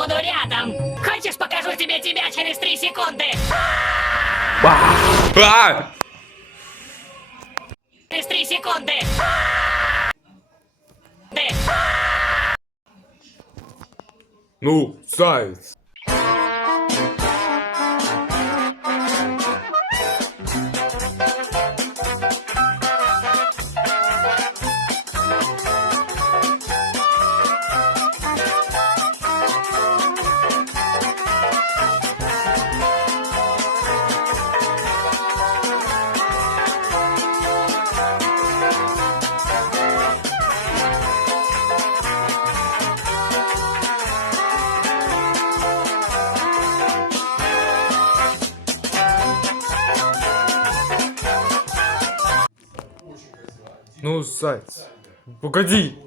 буду рядом. Хочешь, покажу тебе тебя через 3 секунды? Через 3 секунды. Ну, заяц. Ну, заяц. Погоди.